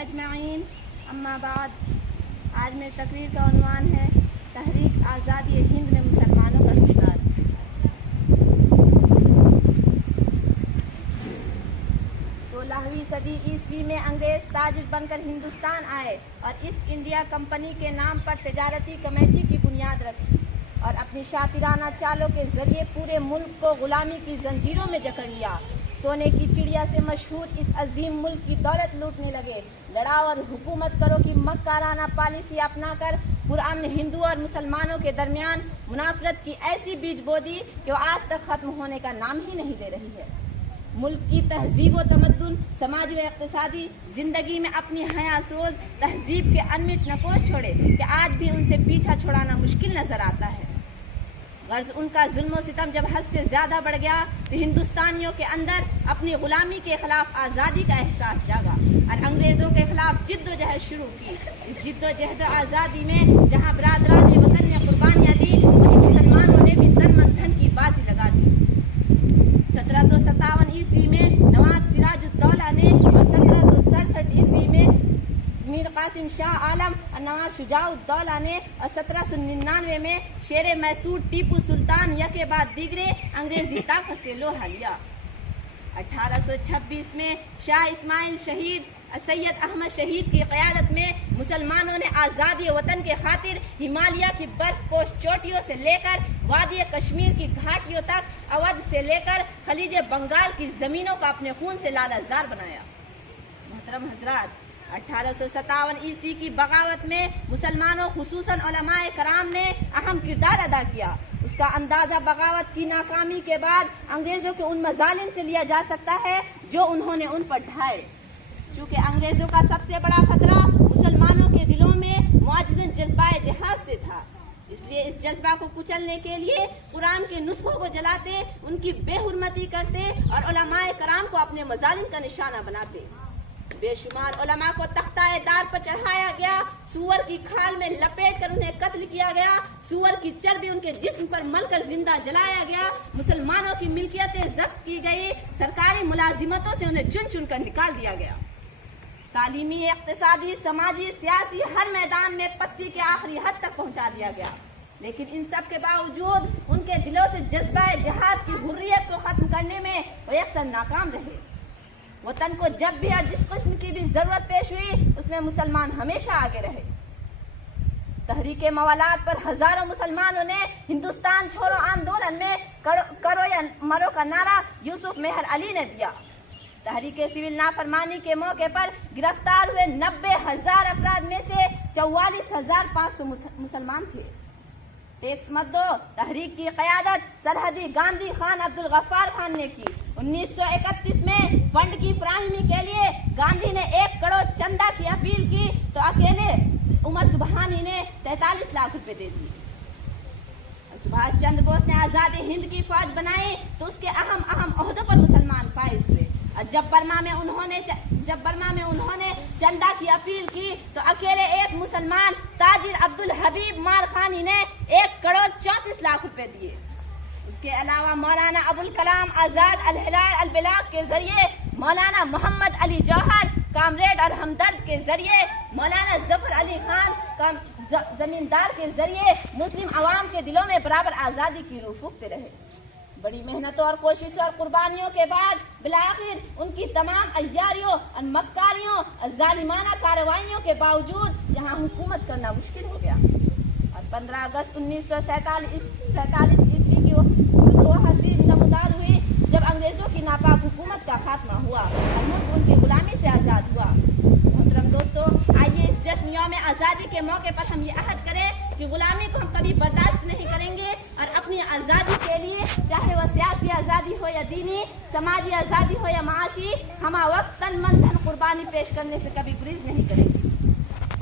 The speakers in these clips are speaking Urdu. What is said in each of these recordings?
اجمعین اما بعد. آج میری تقریر کا عنوان ہے تحریک آزادی ہند میں مسلمانوں کا کردار. 16ویں صدی عیسوی میں انگریز تاجر بن کر ہندوستان آئے اور ایسٹ انڈیا کمپنی کے نام پر تجارتی کمیٹی کی بنیاد رکھی اور اپنی شاطرانہ چالوں کے ذریعے پورے ملک کو غلامی کی زنجیروں میں جکڑ لیا. سونے کی چڑیا سے مشہور اس عظیم ملک کی دولت لوٹنے لگے. لڑاؤ اور حکومت کرو کی مکارانہ پالیسی اپنا کر پرامن ہندو اور مسلمانوں کے درمیان منافرت کی ایسی بیج بو دی کہ وہ آج تک ختم ہونے کا نام ہی نہیں لے رہی ہے. ملک کی تہذیب و تمدن، سماجی و اقتصادی زندگی میں اپنی حیاسوز تہذیب کے انمٹ نقوش چھوڑے کہ آج بھی ان سے پیچھا چھڑانا مشکل نظر آتا ہے. غرض ان کا ظلم و ستم جب حد سے زیادہ بڑھ گیا تو ہندوستانیوں کے اندر اپنی غلامی کے خلاف آزادی کا احساس جاگا اور انگریزوں کے خلاف جد و جہد شروع کی. اس جد و جہد آزادی میں جہاں برادران وطن نے قربانیاں دی وہیں مسلمانوں نے بھی تن من دھن کی بازی لگا دی. 1757 عیسوی میں نواب سراج الدولہ نے اور 1767 عیسوی میں میر قاسم شاہ عالم اور نواب شجاع الدولہ نے اور 1799 میں شیر میسور ٹیپو سلطان یکے بعد دیگرے انگریزی طاقت سے لوہا لیا. 1826 میں شاہ اسماعیل شہید سید احمد شہید کی قیادت میں مسلمانوں نے آزادی وطن کے خاطر ہمالیہ کی برف پوش چوٹیوں سے لے کر وادی کشمیر کی گھاٹیوں تک، اودھ سے لے کر خلیج بنگال کی زمینوں کو اپنے خون سے لالہ زار بنایا. محترم حضرات، 1857 عیسوی کی بغاوت میں مسلمانوں خصوصاً علماء کرام نے اہم کردار ادا کیا. اس کا اندازہ بغاوت کی ناکامی کے بعد انگریزوں کے ان مظالم سے لیا جا سکتا ہے جو انہوں نے ان پر ڈھائے. چونکہ انگریزوں کا سب سے بڑا خطرہ مسلمانوں کے دلوں میں معجزن جذبہ جہاد سے تھا، اس لیے اس جذبہ کو کچلنے کے لیے قرآن کے نسخوں کو جلاتے، ان کی بے حرمتی کرتے اور علماء کرام کو اپنے مظالم کا نشانہ بناتے. بے شمار علماء کو تختہ دار پر چڑھایا گیا، سور کی کھال میں لپیٹ کر انہیں قتل کیا گیا، سور کی چربی ان کے جسم پر مل کر زندہ جلایا گیا، مسلمانوں کی ملکیتیں ضبط کی گئی، سرکاری ملازمتوں سے انہیں چن چن کر نکال دیا گیا. تعلیمی، اقتصادی، سماجی، سیاسی ہر میدان میں پستی کے آخری حد تک پہنچا دیا گیا. لیکن ان سب کے باوجود ان کے دلوں سے جذبہ جہاد کی حریت کو ختم کرنے میں وہ یکسر ناکام رہے. وطن کو جب بھی اور جس قسم کی بھی ضرورت پیش ہوئی اس میں مسلمان ہمیشہ آگے رہے. تحریک موالات پر ہزاروں مسلمانوں نے ہندوستان چھوڑو آندولن میں کرو یا مرو کا نعرہ یوسف مہر علی نے دیا. تحریک سول نافرمانی کے موقع پر گرفتار ہوئے 90,000 افراد میں سے 44,500 مسلمان تھے. ٹیکس مت دو تحریک کی قیادت سرحدی گاندھی خان عبد الغفار خان نے کی. 1931 میں فنڈ کی فراہمی کے لیے گاندھی نے 1 کروڑ چندہ کی اپیل کی تو اکیلے عمر سبحانی نے 43 لاکھ روپے دے دیے. سبھاش چندر بوس نے آزاد ہند کی فوج بنائی تو اس کے اہم عہدوں پر مسلمان فائز ہوئے. اور جب برما میں انہوں نے چندہ کی اپیل کی تو اکیلے ایک مسلمان تاجر عبد الحبیب مارخانی نے 1 کروڑ 34 لاکھ روپے دیے. اس کے علاوہ مولانا ابوالکلام آزاد الہلال البلاغ کے ذریعے، مولانا محمد علی جوہر کامریڈ اور ہمدرد کے ذریعے، مولانا ظفر علی خان زمیندار کے ذریعے مسلم عوام کے دلوں میں برابر آزادی کی روح پھونکتے رہے. بڑی محنتوں اور کوششوں اور قربانیوں کے بعد بالآخر ان کی تمام عیاریوں اور مکاریوں اور ظالمانہ کارروائیوں کے باوجود یہاں حکومت کرنا مشکل ہو گیا. اور 15 اگست 1947 عیسوی کی وہ حسین نمودار ہوئی جب انگریزوں کی ناپاک حکومت کا خاتمہ ہوا اور ملک ان کی غلامی سے آزاد ہوا. محترم دوستو، آئیے اس جشن یوم آزادی کے موقع پر ہم یہ عہد کریں کہ غلامی کو ہم کبھی برداشت نہیں کریں گے اور اپنی آزادی کے لیے، چاہے وہ سیاسی آزادی ہو یا دینی، سماجی آزادی ہو یا معاشی، ہمہ وقت تن من دھن قربانی پیش کرنے سے کبھی گریز نہیں کریں گے.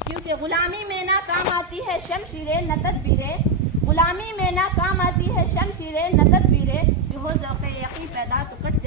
کیونکہ غلامی میں نہ کام آتی ہے شمشیریں نہ تدبیریں، غلامی میں نہ کام آتی ہے شمشیریں نہ تدبیریں، جو ہو ذوق یقین پیدا تو کٹ